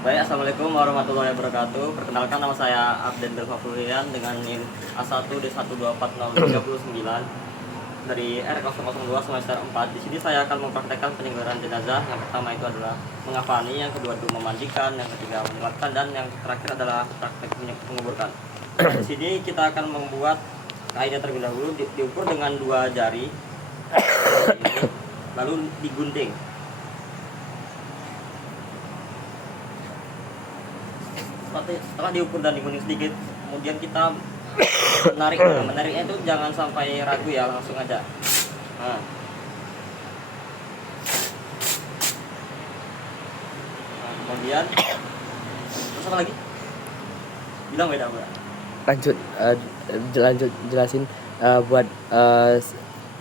Baik, assalamualaikum warahmatullahi wabarakatuh. Perkenalkan, nama saya Abden Belfafurian dengan NIM A1D1240339 dari R002 semester 4. Di sini saya akan mempraktekkan penyelenggaraan jenazah. Yang pertama itu adalah mengafani, yang kedua itu memandikan, yang ketiga menyelatkan, dan yang terakhir adalah praktek menguburkan. Di sini kita akan membuat kainnya terlebih dahulu, diukur dengan 2 jari, lalu digunting. Setelah diukur dan digunting sedikit, kemudian kita menariknya itu jangan sampai ragu ya, langsung aja. Nah, kemudian terus apa lagi? Bilang beda apa? Lanjut jelasin buat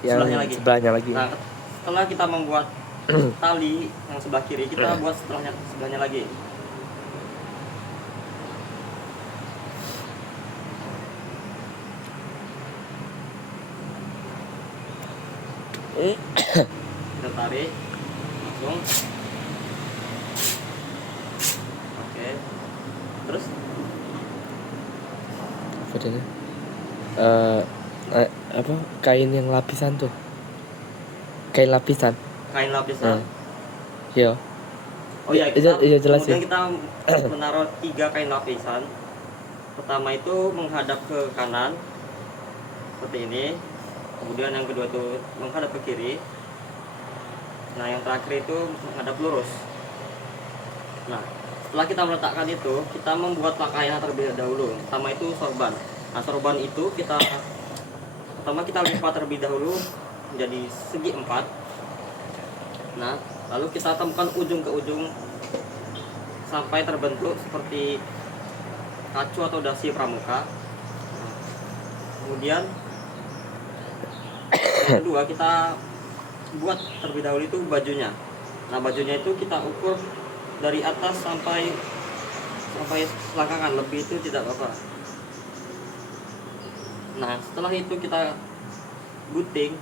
yang sebelahnya lagi. Nah, setelah kita membuat tali yang sebelah kiri, kita buat sebelahnya lagi. Kita tarik langsung. Oke, terus apa kain yang lapisan tuh, kain lapisan iya. Oh ya, jelasin. kemudian kita menaruh 3 kain lapisan. Pertama itu menghadap ke kanan seperti ini, kemudian yang kedua itu menghadap ke kiri. Nah, yang terakhir itu menghadap lurus. Nah, setelah kita meletakkan itu, kita membuat pakaian terlebih dahulu. Pertama itu sorban. Nah, sorban itu pertama kita lipat terlebih dahulu menjadi segi 4. Nah, lalu kita temukan ujung ke ujung sampai terbentuk seperti kacu atau dasi pramuka. Nah, kemudian yang kedua kita buat terlebih dahulu itu bajunya. Nah, bajunya itu kita ukur dari atas sampai selangkangan, lebih itu tidak apa-apa. Nah, setelah itu kita gunting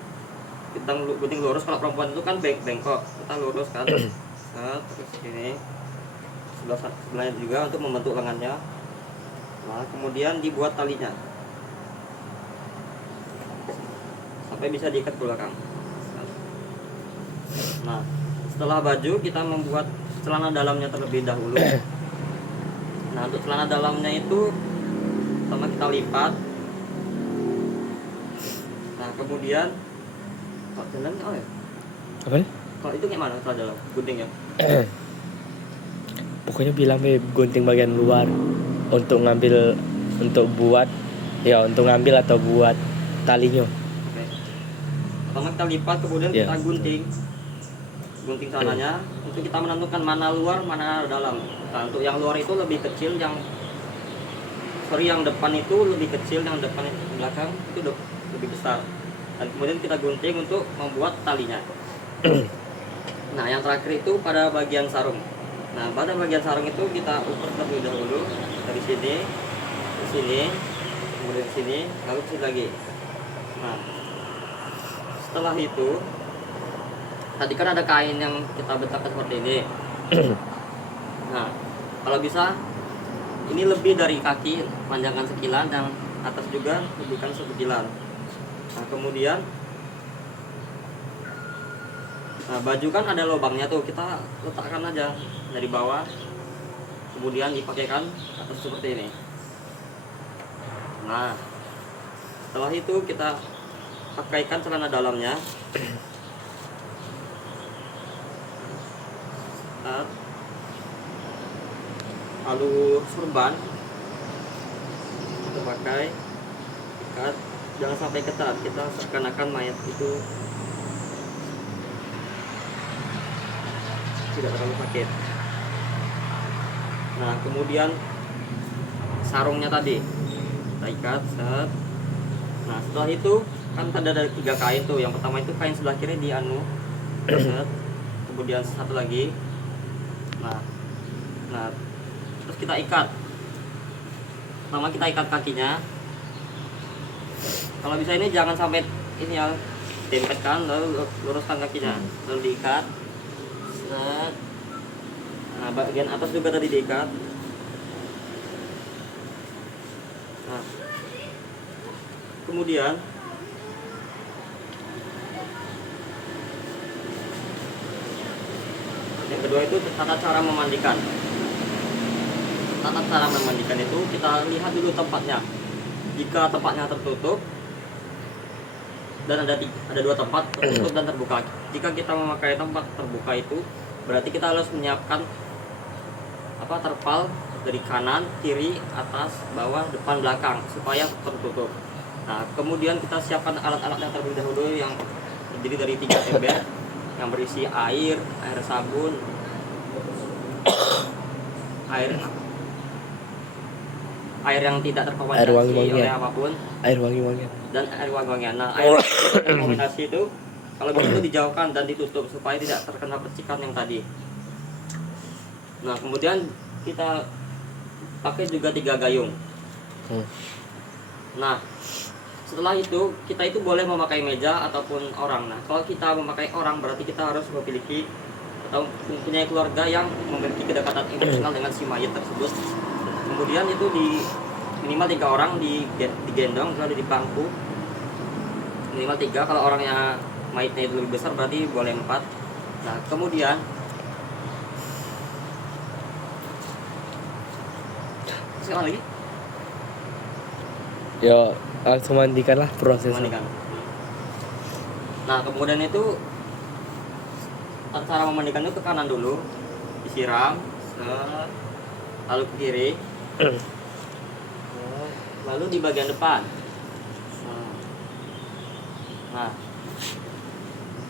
lurus. Kalau perempuan itu kan bengkok, kita lurus kan. Terus ini sebelahnya juga untuk membentuk lengannya. Nah, kemudian dibuat talinya sampai bisa diikat ke belakang. Nah, setelah baju kita membuat celana dalamnya terlebih dahulu. Nah, untuk celana dalamnya itu pertama kita lipat. Nah, kemudian apa? Kalau itu gimana celana dalam? Gunting ya? Pokoknya bilang gunting bagian luar untuk ngambil atau buat talinya. Oke. Pertama kita lipat, kemudian kita gunting celananya untuk kita menentukan mana luar mana dalam. Nah, untuk yang luar itu lebih kecil, yang depan itu lebih kecil, yang depan belakang itu lebih besar. Dan kemudian kita gunting untuk membuat talinya. Nah, yang terakhir itu pada bagian sarung. Nah, pada bagian sarung itu kita ukur terlebih dahulu dari sini ke sini, kemudian ke sini, lalu ke sini lagi. Nah, setelah itu tadi kan ada kain yang kita bentakkan seperti ini. Nah, kalau bisa ini lebih dari kaki, panjangkan sekilan, dan atas juga lebihkan sekilan. Nah, kemudian baju kan ada lubangnya tuh, kita letakkan aja dari bawah, kemudian dipakaikan atas seperti ini. Nah, setelah itu kita pakaikan celana dalamnya. Lalu sorban kita pakai, ikat, jangan sampai ketat, kita seakan-akan mayat itu tidak terlalu sakit. Nah, kemudian sarungnya tadi kita ikat, set. Nah, setelah itu kan ada 3 kain tuh. Yang pertama itu kain sebelah kiri set. Kemudian satu lagi. Nah, terus kita ikat. Pertama kita ikat kakinya. Kalau bisa ini jangan sampai ini ya, dempetkan, lalu luruskan kakinya, lalu diikat. Set. Nah, bagian atas juga tadi diikat. Nah, kemudian yang kedua itu tata cara memandikan. Tata cara memandikan itu kita lihat dulu tempatnya. Jika tempatnya tertutup dan ada dua tempat, tertutup dan terbuka. Jika kita memakai tempat terbuka itu berarti kita harus menyiapkan terpal dari kanan, kiri, atas, bawah, depan, belakang supaya tertutup. Nah, kemudian kita siapkan alat-alatnya terlebih dahulu yang terdiri dari 3 ember yang berisi air sabun, air yang tidak terkontaminasi oleh apapun, air wangi-wangian. dan air wangi-wangian. Nah, air terkontaminasi itu kalau bisa dijauhkan dan ditutup supaya tidak terkena percikan yang tadi. Nah, kemudian kita pakai juga 3 gayung. Nah, setelah itu kita itu boleh memakai meja ataupun orang. Nah, kalau kita memakai orang berarti kita harus memiliki atau mempunyai keluarga yang memiliki kedekatan emosional dengan si mayat tersebut. Kemudian itu di minimal 3 orang digendong lalu di bangku minimal 3. Kalau orangnya mayatnya itu lebih besar berarti boleh 4. Nah, kemudian sekali lagi Ya langsung mandikan lah prosesnya. memandikan. Nah, kemudian itu cara memandikan itu ke kanan dulu disiram, lalu ke kiri, lalu di bagian depan. Nah,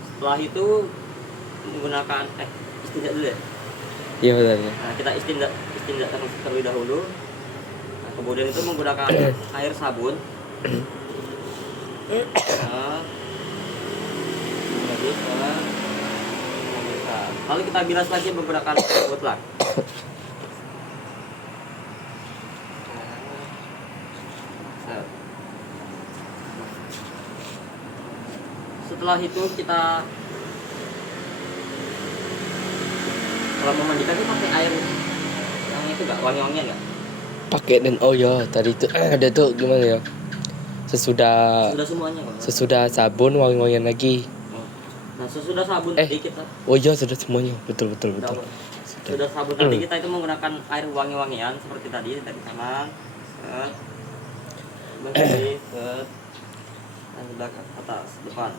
setelah itu menggunakan istinja dulu ya. Iya benar. Nah, kita istinja terlebih dahulu. Nah, kemudian itu menggunakan air sabun. Nah, lalu kita bilas lagi menggunakan mutlak. Setelah itu kita kalau memandikan itu pakai air yang itu nggak wangi-wangian nggak? Pakai dan tadi itu ada tuh gimana ya? Sudah semuanya kok. Sesudah sabun wangi-wangian lagi. Nah, sesudah sabun tadi kita Sudah semuanya. Betul. sudah sabun tadi kita itu menggunakan air wangi-wangian seperti tadi dari kanan, kiri, dan belakang, atas, depan.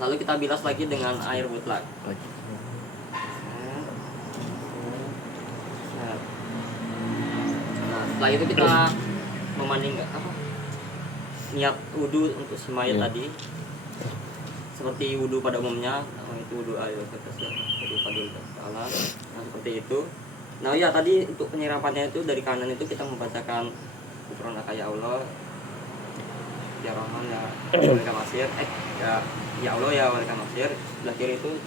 Lalu kita bilas lagi dengan air mutlak. Nah, setelah itu kita memandingkan niat wudhu untuk si mayat tadi seperti wudhu pada umumnya. Itu wudhu air wudhu pada Allah. Nah, seperti itu. Nah, ya tadi untuk penyiramannya itu dari kanan itu kita membacakan Ghufranaka ya Allah, ya Rahman ya Walikan Nasir, ya Allah ya Walikan Nasir. Sebelah kiri itu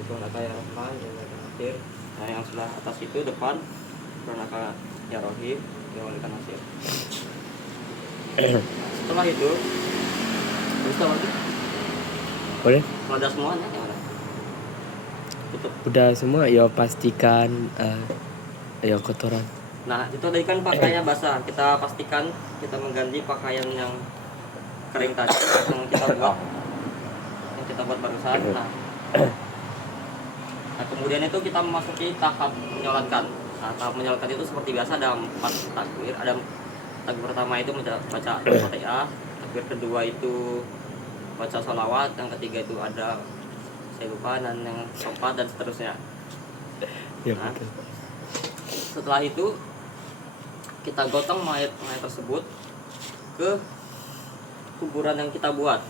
Ghufranaka ya Rahman ya Walikan Nasir. Nah, yang sebelah atas itu depan Ghufranaka ya Rahim ya Walikan Nasir. Setelah itu bisa lagi. Boleh? Kalau udah semuanya ya udah. Tutup. Udah semua ya pastikan kotoran. Nah, itu tadi kan pakaiannya basah. Kita pastikan kita mengganti pakaian yang kering tadi yang kita buat barusan. Nah, kemudian itu kita memasuki tahap menyolatkan. Nah, tahap menyolatkan itu seperti biasa ada 4 takbir. Ada takbir pertama itu baca Al-Fatihah, takbir kedua itu baca sholawat, yang ketiga itu ada saya lupa, dan yang keempat dan seterusnya. Ya, nah, betul. Setelah itu kita gotong mayat tersebut ke kuburan yang kita buat.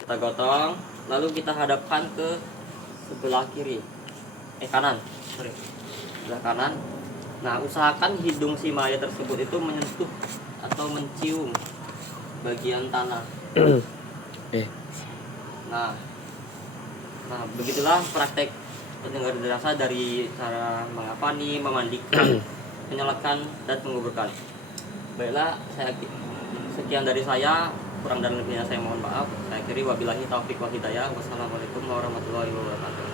Kita gotong, lalu kita hadapkan ke sebelah kanan, sebelah kanan. Nah, usahakan hidung si mayat tersebut itu menyentuh atau mencium bagian tanah. Nah, begitulah praktek pendengar dirasa dari cara mengapani, memandikan, menyolatkan, dan menguburkan. Baiklah, sekian dari saya. Kurang dan lebihnya saya mohon maaf. Saya akhiri, wabillahi taufiq wal hidayah. Wassalamualaikum warahmatullahi wabarakatuh.